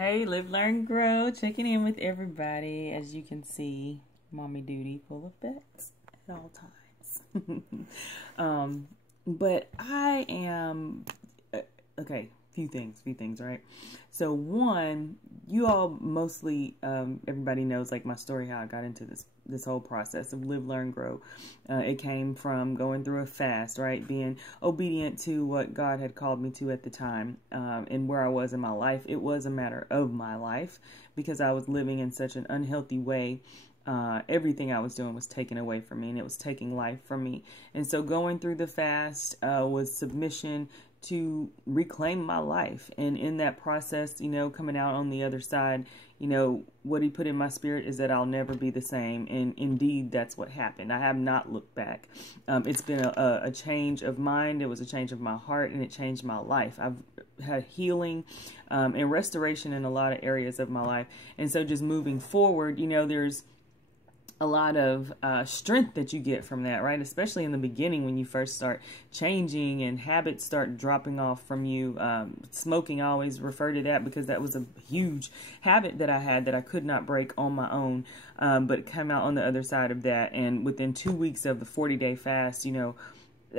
Hey, Live, Learn, Grow, checking in with everybody. As you can see, mommy duty full effect at all times. But I am, okay, few things, right? So one, you all mostly, everybody knows like my story, how I got into this whole process of Live, Learn, Grow. It came from going through a fast, right? Being obedient to what God had called me to at the time, and where I was in my life. It was a matter of my life because I was living in such an unhealthy way. Everything I was doing was taken away from me, and it was taking life from me. And so going through the fast was submission to reclaim my life. And in that process, coming out on the other side, what he put in my spirit is that I'll never be the same. And indeed, that's what happened. I have not looked back. It's been a change of mind. It was a change of my heart, and it changed my life. I've had healing and restoration in a lot of areas of my life. And so just moving forward, there's a lot of strength that you get from that, right? Especially in the beginning when you first start changing and habits start dropping off from you. Smoking, I always refer to that because that was a huge habit that I had that I could not break on my own, but come out on the other side of that. And within 2 weeks of the 40-day fast,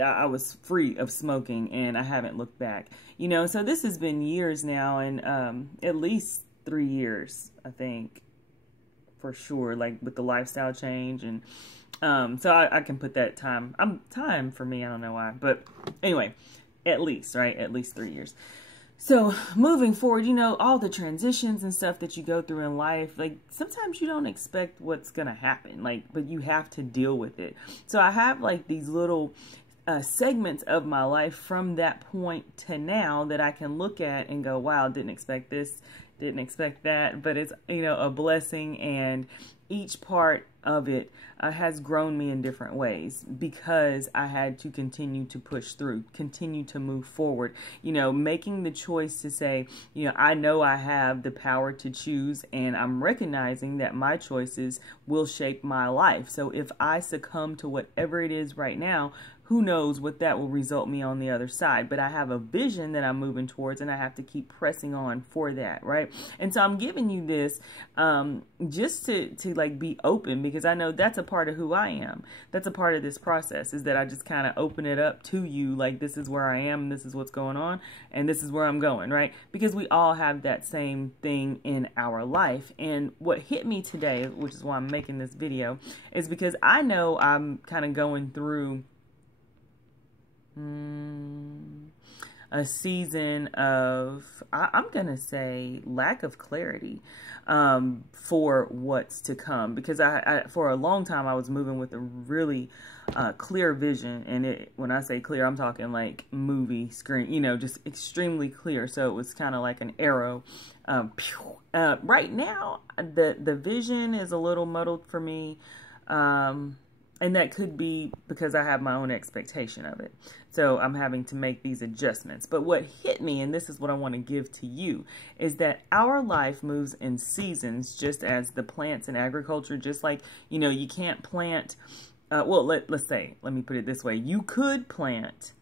I was free of smoking, and I haven't looked back. So this has been years now, and at least 3 years, I think, for sure, like with the lifestyle change. And so I can put that time for me. I don't know why, but anyway, at least 3 years. So moving forward, all the transitions and stuff that you go through in life, like sometimes you don't expect what's gonna happen, but you have to deal with it. So I have like these little segments of my life from that point to now that I can look at and go, wow, didn't expect this, didn't expect that. But it's, a blessing, and each part of it has grown me in different ways because I had to continue to push through, continue to move forward, making the choice to say, I know I have the power to choose, and I'm recognizing that my choices will shape my life. So if I succumb to whatever it is right now, who knows what that will result me on the other side. But I have a vision that I'm moving towards, and I have to keep pressing on for that, right? And so I'm giving you this just to like be open, because I know that's a part of who I am. That's a part of this process, is that I just kind of open it up to you, like this is where I am, this is what's going on, and this is where I'm going, right? Because we all have that same thing in our life. And what hit me today, which is why I'm making this video, is because I know I'm kind of going through a season of, I'm going to say, lack of clarity for what's to come. Because I for a long time, I was moving with a really clear vision. And when I say clear, I'm talking like movie screen, just extremely clear. So it was kind of like an arrow. Right now, the vision is a little muddled for me. And that could be because I have my own expectation of it. So I'm having to make these adjustments. But what hit me, and this is what I want to give to you, is that our life moves in seasons, just as the plants in agriculture. Just like, you can't plant, well, let me put it this way. You could plant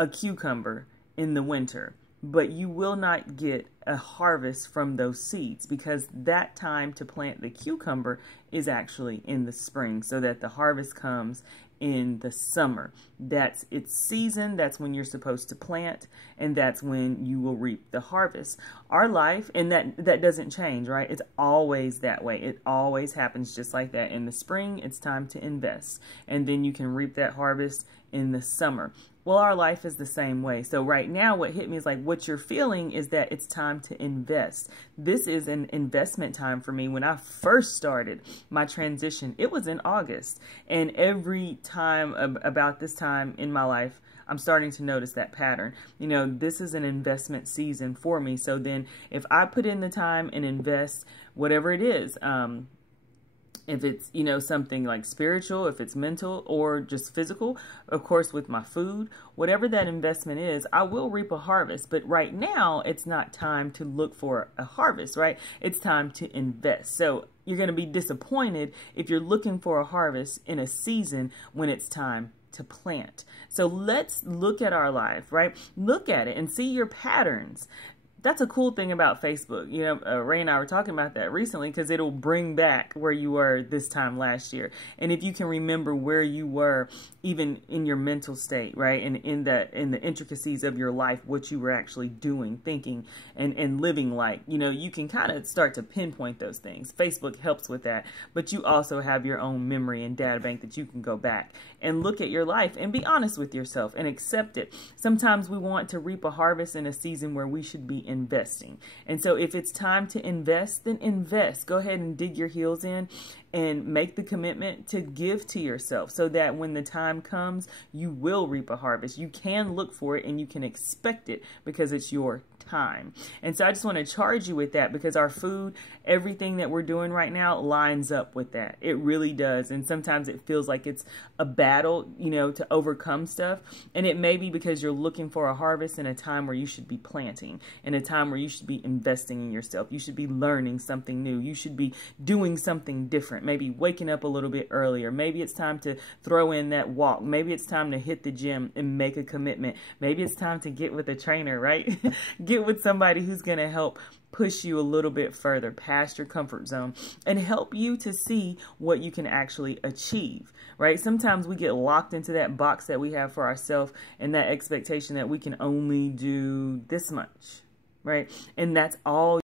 a cucumber in the winter, but you will not get a harvest from those seeds, because that time to plant the cucumber is actually in the spring, so that the harvest comes in the summer. That's its season. That's when you're supposed to plant, and that's when you will reap the harvest. Our life, and that doesn't change, right? It's always that way. It always happens just like that. In the spring, it's time to invest, and then you can reap that harvest in the summer. Well, our life is the same way. So right now, what hit me is like, what you're feeling is that it's time to invest. This is an investment time for me. When I first started my transition, it was in August. And every time about this time in my life, I'm starting to notice that pattern. This is an investment season for me. So then if I put in the time and invest whatever it is, if it's, something like spiritual, if it's mental or just physical, of course, with my food, whatever that investment is, I will reap a harvest. But right now, it's not time to look for a harvest, right? It's time to invest. So you're going to be disappointed if you're looking for a harvest in a season when it's time to plant. So let's look at our life, right? Look at it and see your patterns. that's a cool thing about Facebook. You know, Ray and I were talking about that recently, because it'll bring back where you were this time last year. And if you can remember where you were, even in your mental state, right? And in the intricacies of your life, what you were actually doing, thinking, and living like, you know, you can kind of start to pinpoint those things. Facebook helps with that, but you also have your own memory and data bank that you can go back and look at your life and be honest with yourself and accept it. Sometimes we want to reap a harvest in a season where we should be investing. And so if it's time to invest, then invest. Go ahead and dig your heels in and make the commitment to give to yourself, so that when the time comes, you will reap a harvest. You can look for it and you can expect it, because it's your time. And so I just want to charge you with that, because our food, everything that we're doing right now lines up with that. It really does. And sometimes it feels like it's a battle, you know, to overcome stuff. And it may be because you're looking for a harvest in a time where you should be planting, in a time where you should be investing in yourself. You should be learning something new. You should be doing something different. Maybe waking up a little bit earlier. Maybe it's time to throw in that walk. Maybe it's time to hit the gym and make a commitment. Maybe it's time to get with a trainer, right? Get with somebody who's going to help push you a little bit further past your comfort zone and help you to see what you can actually achieve, right? Sometimes we get locked into that box that we have for ourselves and that expectation that we can only do this much, right? And that's all